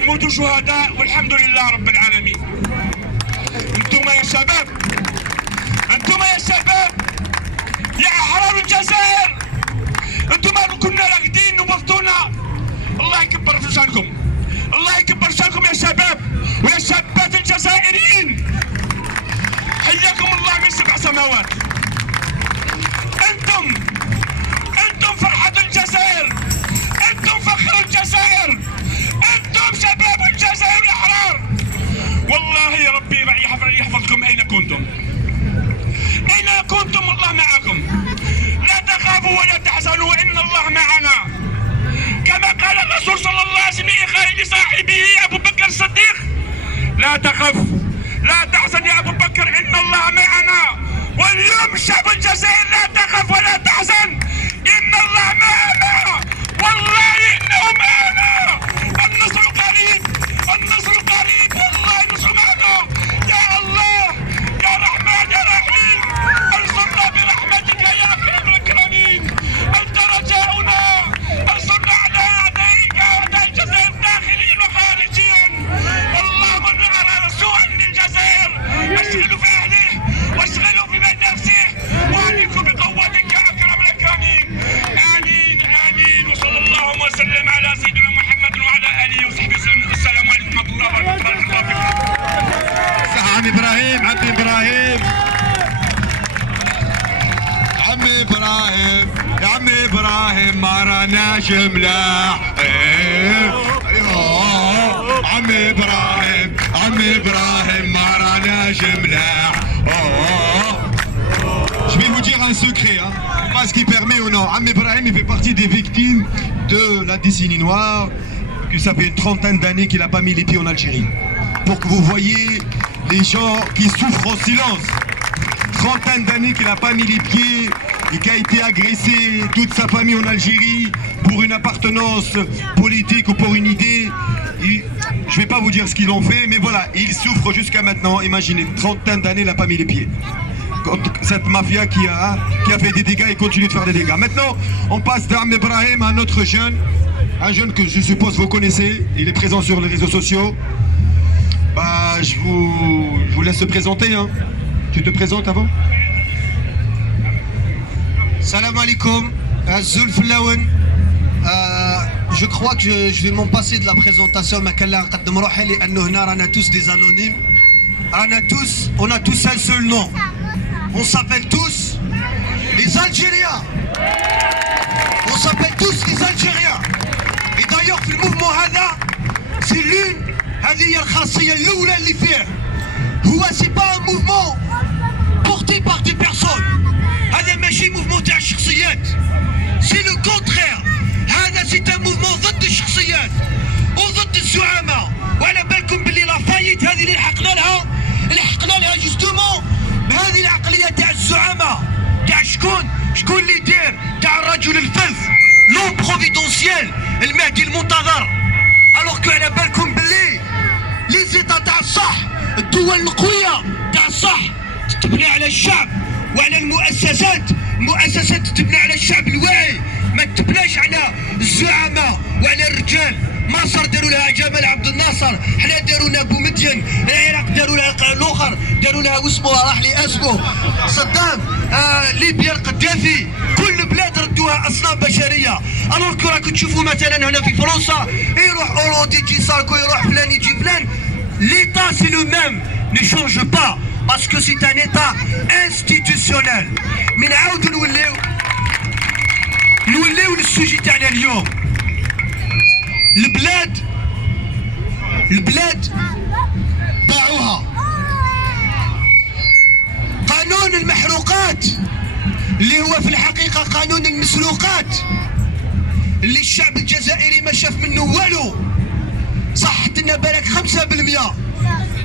موتوا شهداء والحمد لله رب العالمين. انتم يا شباب، انتم يا شباب يا احرار الجزائر، انتم كنا راقدين وبطونا. الله يكبر في شانكم، الله يكبر شانكم يا شباب ويا شابات الجزائريين. حياكم الله من 7 سماوات. انتم فرحة الجزائر، انتم فخر الجزائر، انتم شباب الجزائر الاحرار. والله يا ربي يحفظكم اين كنتم، اين كنتم الله معكم. لا تخافوا ولا تحزنوا ان الله معنا، كما قال الرسول صلى الله عليه وسلم لصاحبه ابو بكر الصديق: لا تخف لا تحزن يا ابو بكر ان الله معنا. واليوم شعب الجزائر لا تخف ولا تحزن ان الله معنا، والله انه معنا. النصر قريب، النصر قريب، والله النصر معنا. يا الله يا رحمن يا رحيم، انصرنا برحمتك يا اكرم الاكرمين. انت رجاؤنا، انصرنا على اعدائك واعداء الجزائر داخليا وخارجيا. اللهم من اراد سوءا للجزائر اشغله في اهله واشغله في نفسه واهلكم بقوتك يا اكرم الاكرمين. امين امين. وصلى الله وسلم على سيدنا محمد وعلى اله وصحبه وسلم. السلام عليكم ورحمه الله وبركاته. بارك الله فيكم. صح عمي ابراهيم، عمي ابراهيم، عمي ابراهيم، يا عمي ابراهيم ما راناش ملاح. عمي ابراهيم، عمي ابراهيم ما راناش ملاح. Je vais vous dire un secret, hein. Pas ce qui permet ou non. Am Ibrahim, il fait partie des victimes de la décennie noire, que ça fait une trentaine d'années qu'il n'a pas mis les pieds en Algérie. Pour que vous voyez les gens qui souffrent en silence. Trentaine d'années qu'il n'a pas mis les pieds et qui a été agressé, toute sa famille en Algérie, pour une appartenance politique ou pour une idée. Je ne vais pas vous dire ce qu'ils ont fait, mais voilà, il souffre jusqu'à maintenant. Imaginez, trentaine d'années, il n'a pas mis les pieds. Cette mafia qui a fait des dégâts et continue de faire des dégâts. Maintenant, on passe d'Am Ibrahim à un autre jeune, un jeune que je suppose vous connaissez, il est présent sur les réseaux sociaux. Bah, je vous laisse se présenter, hein. Tu te présentes avant? Salam alaikum, Zulf Lawen. Je crois que je vais m'en passer de la présentation, mais qu'elle a on a tous des anonymes. On a tous un seul nom. On s'appelle tous les Algériens. On s'appelle tous les Algériens. Et d'ailleurs, في الموفمون هذا c'est l'une هذه هي الخاصية الأولى اللي فيه. هو c'est pas un mouvement porté par des personnes. هذا ماشي موفمون تاع الشخصيات. C'est le contraire. هذا c'est un mouvement ضد الشخصيات وضد الزعماء. وعلى بالكم باللي لافايت هذه اللي لحقنا لها جوستومون بهذه العقليه تاع الزعماء تاع شكون اللي يدير تاع الرجل الفذ لو بروفيدونسيال المهدي المنتظر. الوغ كو على بالكم باللي لي زيتا تاع الصح، الدول القويه تاع الصح تتبنى على الشعب وعلى المؤسسات تتبنى على الشعب الواعي، ما تبناش على الزعماء وعلى الرجال. مصر داروا لها جمال عبد الناصر، حنا داروا لنا بومدين، العراق داروا لها الاخر، داروا لها واسمها راح لي اسمه صدام، ليبيا القذافي، كل بلاد ردوها اصناف بشريه. الوغ كو راكم تشوفوا مثلا هنا في فرنسا يروح اورودي يجي ساركو، يروح فلان يجي فلان. ليتا سي لو ميم ني شونج با باسكو سي ان ايتا انستيتيسيونيل. من نعاودوا نوليو للسوجي تاعنا اليوم. البلاد باعوها. قانون المحروقات اللي هو في الحقيقة قانون المسروقات اللي الشعب الجزائري ما شاف منه والو. صحت لنا بالك 5%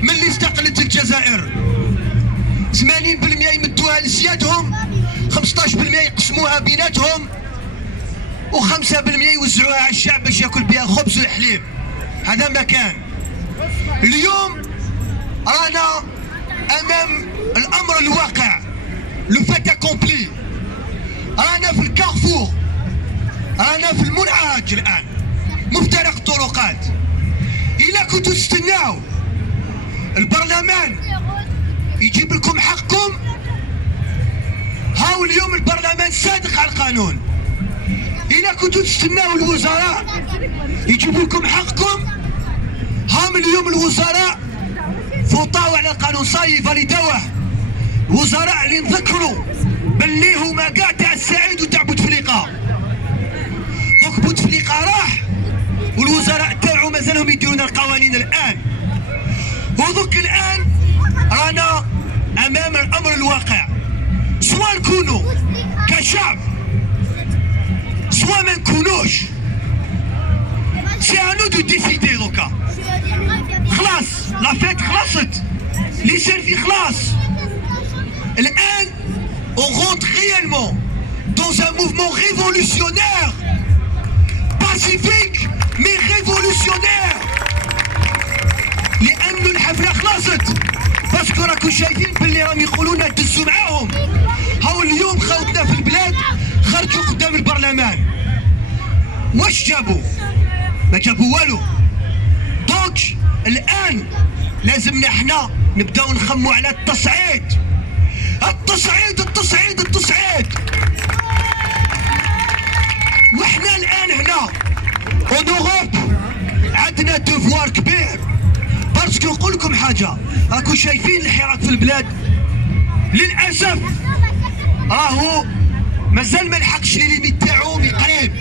من اللي استقلت الجزائر، 80% يمدوها لسيادهم، 15% يقسموها بيناتهم، و5% يوزعوها على الشعب باش ياكل بها الخبز والحليب. هذا ما كان. اليوم رانا امام الامر الواقع، لو فات اكومبلي. رانا في الكارفور، رانا في المنعرج الان، مفترق الطرقات. كنتوا تستناو البرلمان يجيب لكم حقكم، هاو اليوم البرلمان صادق على القانون. إذا كنتوا تستناو الوزراء يجيبوا لكم حقكم، هاهم اليوم الوزراء فوطاو على القانون، صاي فاليداوه. وزراء اللي نذكروا باللي هما كاع تاع السعيد وتاع بوتفليقه. دونك بوتفليقه راح والوزراء تاعو مازالهم يديرون القوانين الان. ودوك الان رانا امام الامر الواقع، سواء نكونوا كشعب سواء ما نكونوش. سي انو دو ديسيدي دوكا. خلاص لافيت خلصت، لي سيرفي خلاص. الان on rentre réellement dans un mouvement révolutionnaire, pacifique mais révolutionnaire. لأن الحفلة خلصت، باسكو راكم شايفين باللي راهم يقولون دزوا معاهم. هاو اليوم خوتنا في البلاد خرجوا قدام البرلمان، واش جابوا؟ ما جابوا والو. دونك الآن لازمنا احنا نبداو نخموا على التصعيد. التصعيد التصعيد التصعيد. واحنا الآن هنا اون اوروب عندنا دوفوار كبير، باسكو نقول لكم حاجة، راكم شايفين الحراك في البلاد للأسف راهو مازال ما لحقش لي ليميت تاعو من قريب،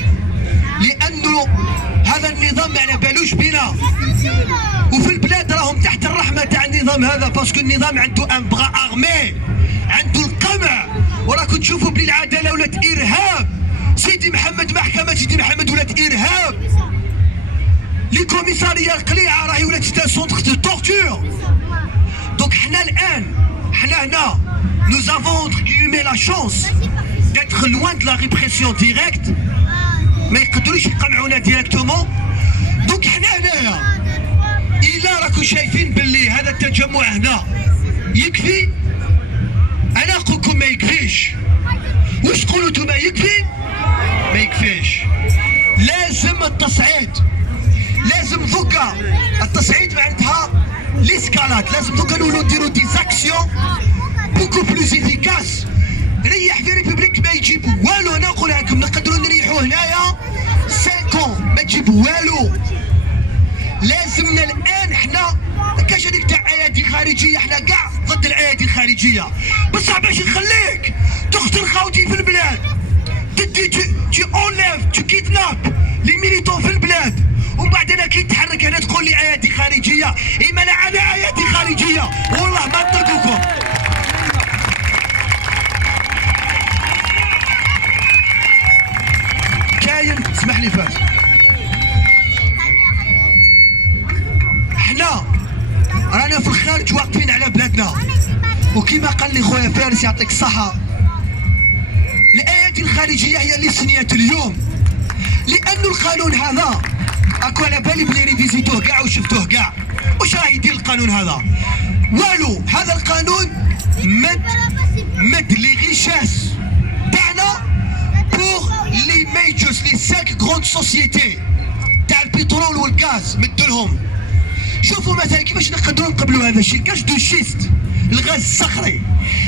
لأنه هذا النظام ما على بالوش بينا. وفي البلاد راهم تحت الرحمة تاع النظام هذا، باسكو النظام عنده ان بغا ارمي، عنده القمع. وراكم تشوفوا بلي العدالة ولات إرهاب. سيدي محمد، محكمة سيدي محمد ولات إرهاب. لي كوميسارية القليعة راهي ولات سيتا سونتر دو تورتور. دونك حنا الآن حنا هنا nous avons entre guillemets la chance d'être loin de la répression directe، ما يقدروش يقمعونا ديريكتومون. دونك حنا هنايا إلا راكم شايفين باللي هذا التجمع هنا يكفي، أنا نقول لكم ما يكفيش. واش تقولوا نتوما يكفي؟ ما يكفيش. لازم التصعيد، لازم دوكا التصعيد معناتها ليسكالاد. لازم دوكا نولو نديرو دي زاكسيون بوكو بلوس افيكاس. ريح في ريبوبليك ما يجيب والو. انا نقول لكم نقدروا نريحوا هنايا 5 ما تجيب والو. لازمنا الان حنا كاش هذيك تاع ايادي خارجيه، حنا كاع ضد الايادي الخارجيه، بصح باش نخليك تقتل خاوتي في البلاد، تدي تي اونليف تو كيدناب لي ميليتون في البلاد، ومن بعد انا كي تحرك هنا تقول لي ايادي خارجيه. اما انا ايادي خارجيه والله ما نتركوكم. كاين اسمح لي فاز، حنا رانا في الخارج واقفين على بلادنا، وكما قال لي خويا فارس يعطيك الصحة، الأيادي الخارجية هي اللي سنيت اليوم. لأن القانون هذا أكو على بالي بلي ريفيزيتوه كاع وشفتوه كاع. واش راه يدير القانون هذا؟ والو. هذا القانون مد لي غيشاس تاعنا بور لي ميجرز، لي 5 غروند سوسيتي تاع البترول والغاز مدولهم. شوفوا مثلا كيفاش نقدروا نقبلوا هذا الشيء. كاش دو شيست الغاز الصخري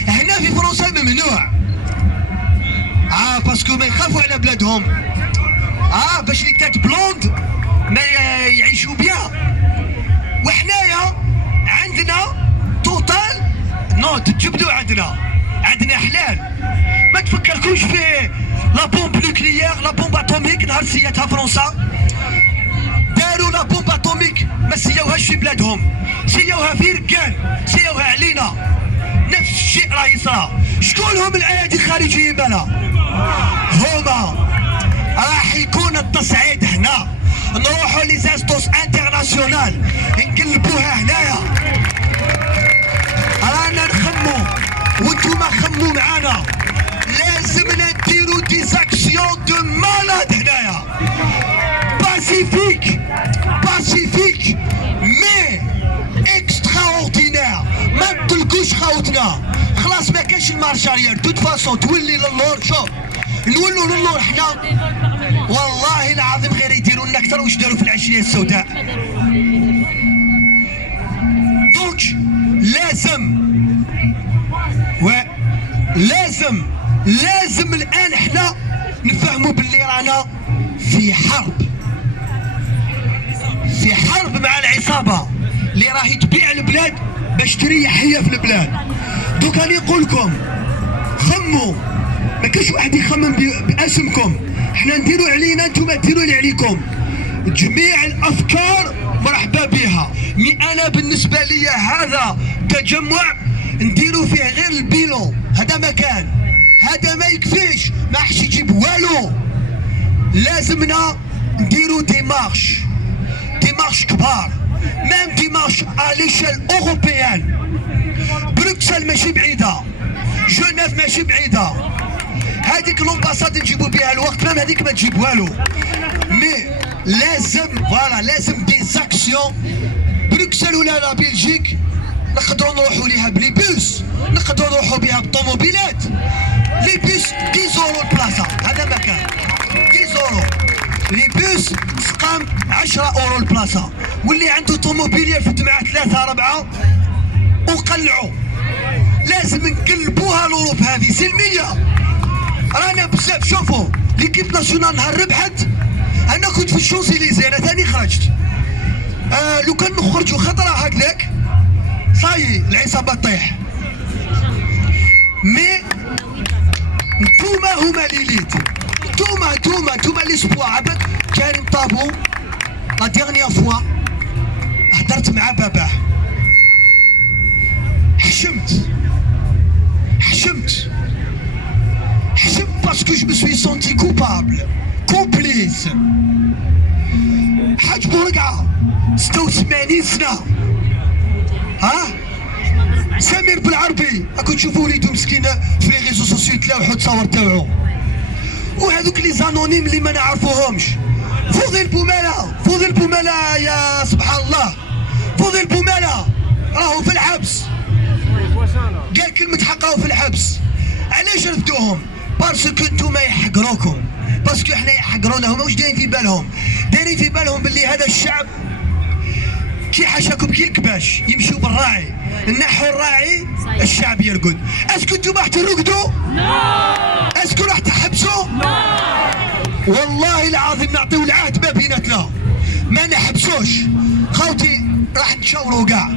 هنا في فرنسا ممنوع، باسكو ما يخافوا على بلادهم، باش لي تات بلوند ما يعيشوا بها. وحنايا عندنا توتال نو تجبدوا، عندنا حلال. ما تفكركوش في لا بومب نوكليير، لا بومب اتوميك نهار سياتها فرنسا. داروا لا بومب اتوميك ما سياوهاش في بلادهم، سياوها في ركان، سياوها علينا. نفس الشيء راه يصرى. شكون هم الايادي الخارجيين بلا؟ هما. راح يكون التصعيد هنا، نروحوا لي زانستونس انترناسيونال نقلبوها هنايا. رانا نخمو وانتوما خمو معانا. لازمنا نديرو دي زاكسيون دو مالاد هنايا، باسيفيك باسيفيك مي اكستراوردينير. ما نطلقوش خاوتنا، خلاص ما كاينش المارش اريير. توت فاسون تولي للور. شوف نولوا للور حنا والله العظيم غير يديروا لنا اكثر واش داروا في العشيه السوداء. دونك لازم الان احنا نفهموا باللي رانا في حرب مع العصابه اللي راهي تبيع البلاد باش تريح هي في البلاد. دوك راني نقول لكم خموا، ما كاش واحد يخمم باسمكم، احنا نديروا علينا نتوما ديروا اللي عليكم. جميع الافكار مرحبا بها، مي انا بالنسبه لي هذا تجمع نديروا فيه غير البيلون، هذا مكان هذا ما يكفيش، ما حش يجيب والو. لازمنا نديروا ديمارش كبار، ميم ديمارش اليشيل اوروبيان. بروكسل ماشي بعيده، جنيف ماشي بعيده، هذيك لومباساد نجيبوا بها الوقت، ميم هذيك ما تجيب والو. مي لازم دي زاكسيون. بروكسل ولا لا بلجيك نقدروا نروحوا ليها بلي بوس، نقدروا نروحوا بها بالطوموبيلات. لي بوس 10 اورو البلاصه، هذا مكان 10 اورو. لي بوس سقام 10 اورو البلاصه، واللي عنده طوموبيل يرفد معاه 3 4 وقلعوا. لازم نقلبوها لوروب هذه سلميه. رانا بزاف، شوفوا ليكيب ناسيونال نهار ربحت، انا كنت في الشونزيليزي، انا ثاني خرجت. لو كان نخرجوا خطره هكذاك صاي العصابه تطيح. مي نتوما هما ليليت، نتوما ليسبوا. عبد كريم طابو لا ديرنيير فوا هدرت مع باباه، حشمت باسكو جو مي سوي سونتي كوبابل كومبليس. حاج بورقعه 86 سنه، سمير بالعربي راكم تشوفوا وليدو مسكين في لي ريزو سوسيو يتلاوحوا التصاور تاوعو. وهذوك لي زانونيم اللي ما نعرفوهمش. فوضي البوماله يا سبحان الله، فوضي البوماله راهو في الحبس، قال كلمة حقه في الحبس. علاش رفدوهم؟ باسكو نتوما يحقروكم، باسكو احنا يحقرونا. هما واش دايرين في بالهم؟ دايرين في بالهم باللي هذا الشعب كي حاشاكم كي الكباش يمشوا بالراعي، نحوا الراعي الشعب يرقد. اسكو نتوما راح ترقدوا؟ اسكو راح تحبسوا؟ والله العظيم نعطيو العهد ما بيناتنا ما نحبسوش. خاوتي راح نشاوروا كاع،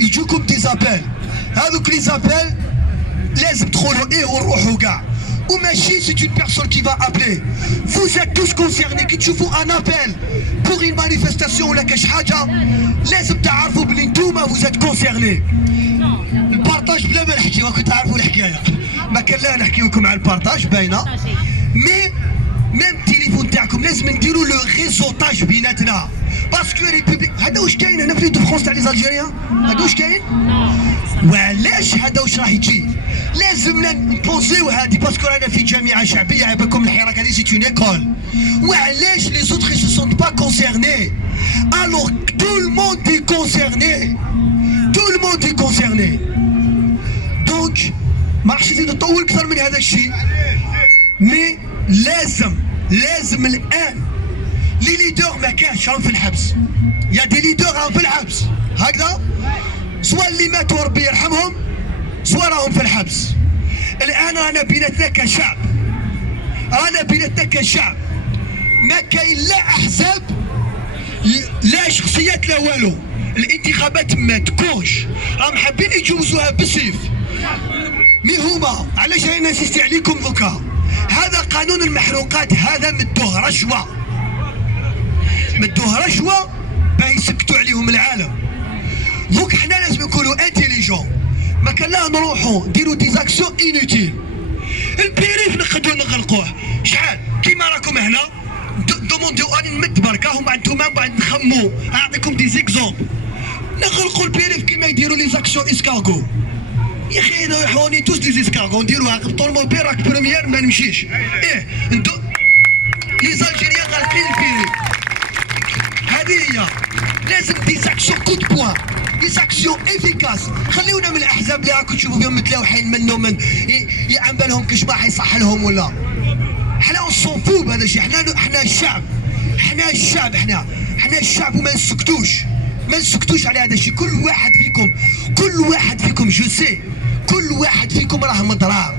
يجوكم ديزابيل، هذوك لي زابيل لازم تدخلوا ايه ونروحوا كاع. وماشي سي اون بيرسون كي فا ابلي، فوز êtes tous concernés. كي تشوفوا ان ابل بوغ اون مانيفيستاسيون ولا كاش حاجه لازم تعرفوا بلي نتوما فوز êtes concernés. البارطاج بلا ما نحكي، راكم تعرفوا الحكايه، ما كان لا نحكي لكم على البارطاج باينه. مي ميم التليفون تاعكم لازم نديروا لو ريزوطاج بيناتنا، باسكو ريبوبليك هذا واش كاين هنا في دو فرونس تاع لي زالجيريان، هذا واش كاين. وعلاش هذا واش راح يجي؟ لازمنا نبوزيو هذه، باسكو رانا في جامعه شعبيه، عيبكم الحراك هذه سي اون ايكول. وعلاش لي زوتر سو سون با كونسيرني الوغ تو الموند اي كونسيرني، دونك ما راحش نزيد نطول اكثر من هذا الشيء. مي لازم الان لي ليدر ما كانش راهم في الحبس، يا دي ليدر راهم في الحبس هكذا، سواء اللي ماتوا ربي يرحمهم سواء راهم في الحبس. الان رانا بيناتنا كشعب، ما كاين لا احزاب لا شخصيات لا والو. الانتخابات ما تكونش، راهم حابين يجوزوها بالسيف. مي هما علاش انا نسيستي عليكم دوكا؟ هذا قانون المحروقات، هذا مدوه رشوه باه يسكتوا عليهم العالم. دوك حنا لازم نكونوا انتيليجون، ما كان لا نروحوا نديروا دي زاكسيون انوتيل. البيريف نقدروا نغلقوه شحال كيما راكم هنا دومونديو اني نمد بركه، هما انتوما بعد نخمو. نعطيكم دي زيكزومبل، نغلقوا البيريف كيما يديروا لي زاكسيون اسكارغو. يا اخي نروحوني توس دي اسكارغو نديروها بالطوموبيل، راك بروميير ما نمشيش. انتو لي زالجيريان غالقين البيريف. هذه هي لازم دي زاكسيون كود بوان، دي زاكسيون افيكاس. خليونا من الاحزاب اللي راكم تشوفوا فيهم متلاوحين منهم، من يعن بالهم كاش ما حيصح لهم ولا. حنا اون سون فو بهذا الشيء. حنا الشعب، حنا الشعب وما نسكتوش. ما نسكتوش على هذا الشيء. كل واحد فيكم جو سي، كل واحد فيكم راه مضرار،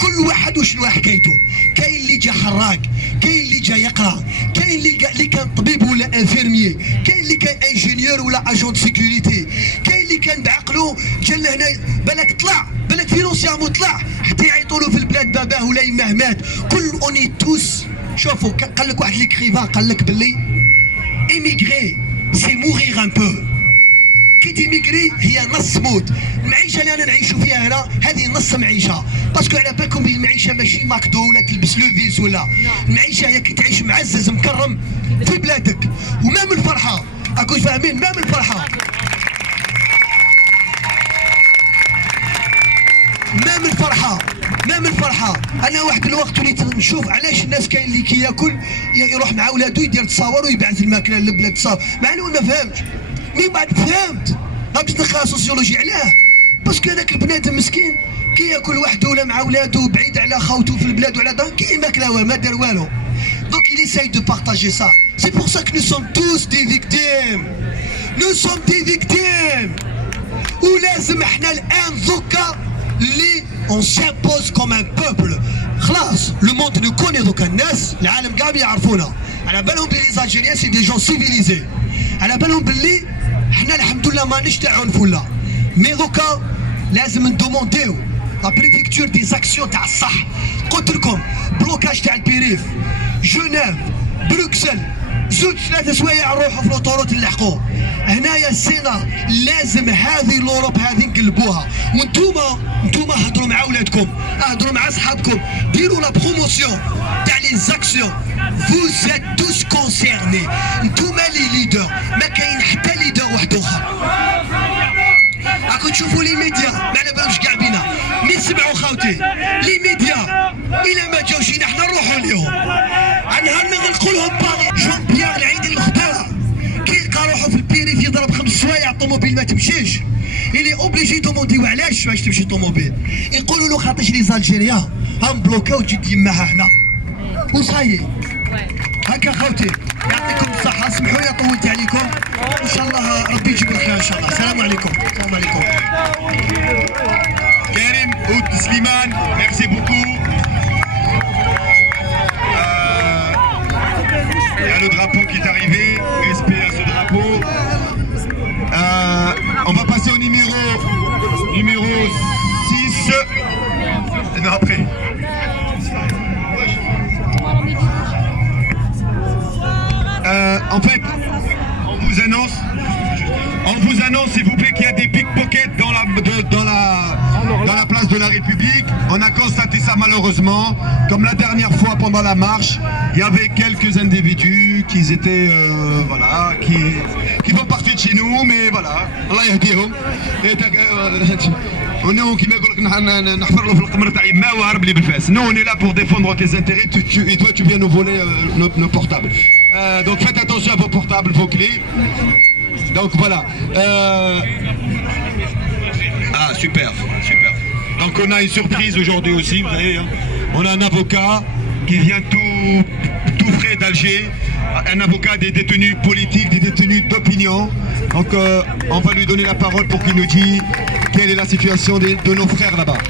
كل واحد وشنو حكايته. كاين اللي جا حراق، كاين اللي جا يقرا، كاين اللي كان طبيب ولا انفيرميي، كاين اللي كان انجينيور ولا اجون سيكوريتي، كاين اللي كان بعقله جا لهنا بالك فينونسيامون طلع حتى يعيطوا له في البلاد باباه ولا يماه مات. كل اوني توس. شوفوا قال لك واحد ليكريفان قال لك باللي ايميغري سي موغيغ ان بو. كي تيميغري هي نص موت. المعيشه اللي انا نعيشوا فيها هنا هذه نص معيشه، باسكو على بالكم المعيشه ماشي ماكدو ولا تلبس لوفيس ولا المعيشه هي كي تعيش معزز مكرم في بلادك. وما من الفرحه اكون فاهمين، ما من الفرحه، ما من فرحه. انا واحد الوقت وليت نشوف علاش الناس كاين اللي كي ياكل يروح مع ولادو يدير تصاور ويبعث الماكله للبلاد تصاور. مع انه ما فهمتش، مي بعد فهمت غادي نقرا سوسيولوجي. علاه؟ باسكو هذاك البنادم مسكين كي ياكل وحده ولا مع ولادو بعيد على خاوته في البلاد وعلى دار كاين ماكله ما دار والو. دونك il essaye de partager ça. C'est pour ça que nous sommes tous des victimes. Nous sommes des victimes. ولازم احنا الان ذكا اللي on s'impose comme un peuple. خلاص لو موند نو كوني دوكا الناس العالم كاع يعرفونا. على بالهم بلي لي الجيريان سي دي جون سيفيليزي، على بالهم باللي حنا الحمد لله مانيش تاع عنف ولا. مي دوكا لازم ندومونديو لا بريفيكتور دي زاكسيون تاع الصح. قلت لكم بلوكاج تاع البيريف، جنيف، بروكسل، زوج ثلاثة سوايع نروحوا في لوطوروت نلحقوا. هنايا السينا لازم هذه لوروب هذه نقلبوها. وانتوما هضروا مع ولادكم، هضروا مع اصحابكم، ديروا لا بروموسيون تاع لي زاكسيون. فوز ات توس كونسيرني، انتوما لي ليدر، ما كاين حتى ليدر واحد اخر. راكم تشوفوا لي ميديا ما على بالهمش كاع بينا. مي سمعوا خاوتي لي ميديا الا ما جاوش حنا نروحوا ليهم. نهار نغلقوا لهم باغي. جون بيير العيد المختاره كي يلقى روحو في البيريف يضرب 5 سوايع الطوموبيل ما تمشيش، اللي اوبليجي دومونديو علاش باش تمشي طوموبيل. يقولوا له خاطرش لي زالجيريان هم بلوكاو تجي يماها هنا وصايي. هكا خوتي يعطيكم الصحة، سمحوا لي طولت عليكم، ان شاء الله ربي يجيب الخير ان شاء الله. السلام عليكم. السلام عليكم. Karim Oud Slimane, merci beaucoup. Il y a le drapeau qui est arrivé, respect à ce drapeau. On va passer au numéro 6. Non, après. En fait, on vous annonce s'il vous plaît qu'il y a des pickpockets dans la place de la République. On a constaté ça malheureusement. Comme la dernière fois pendant la marche, il y avait quelques individus qui étaient qui font partie de chez nous, mais voilà. Allah yahdihum. Nous on est là pour défendre tes intérêts et toi tu viens nous voler nos portables. Donc faites attention à vos portables, vos clés. Donc voilà. Ah super. Donc on a une surprise aujourd'hui aussi, vous savez. Hein. On a un avocat qui vient tout frais d'Alger, un avocat des détenus politiques, des détenus d'opinion. Donc on va lui donner la parole pour qu'il nous dise quelle est la situation de nos frères là-bas.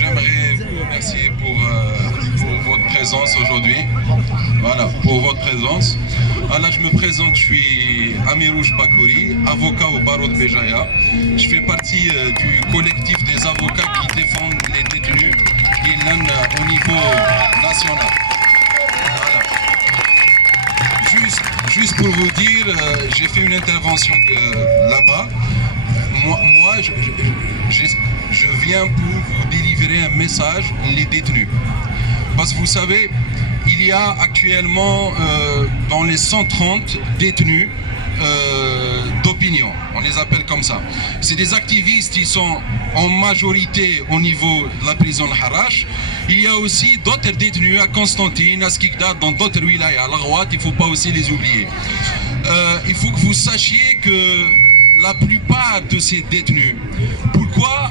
J'aimerais merci pour votre présence aujourd'hui. Voilà, pour votre présence. Alors, je me présente, je suis Amirouche Bakouri, avocat au barreau de Béjaïa. Je fais partie du collectif des avocats qui défendent les détenus au niveau national. Voilà. Juste pour vous dire, j'ai fait une intervention là-bas. Moi, je viens pour vous délivrer un message, les détenus. Parce que vous savez, il y a actuellement dans les 130 détenus d'opinion, on les appelle comme ça. C'est des activistes qui sont en majorité au niveau de la prison de Harash. Il y a aussi d'autres détenus à Constantine, à Skikda, dans d'autres wilayas, à la Rouat, il ne faut pas aussi les oublier. Il faut que vous sachiez que la plupart de ces détenus, pourquoi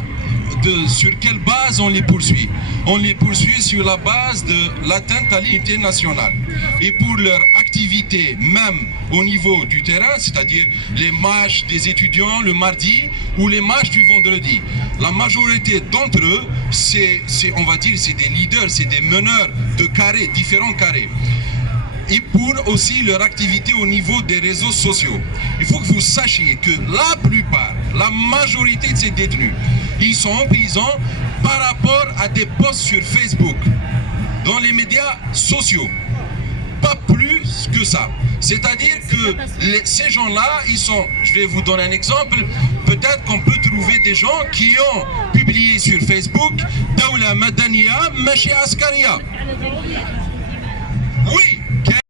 sur quelle base on les poursuit? On les poursuit sur la base de l'atteinte à l'unité nationale. Et pour leur activité, même au niveau du terrain, c'est-à-dire les marches des étudiants le mardi ou les marches du vendredi, la majorité d'entre eux, on va dire, c'est des leaders, c'est des meneurs de carrés, différents carrés. Et pour aussi leur activité au niveau des réseaux sociaux. Il faut que vous sachiez que la plupart, la majorité de ces détenus, ils sont en prison par rapport à des posts sur Facebook, dans les médias sociaux. Pas plus que ça. C'est-à-dire que ces gens-là, ils sont, je vais vous donner un exemple, peut-être qu'on peut trouver des gens qui ont publié sur Facebook Dawla Madaniya Machi Askaria. Oui,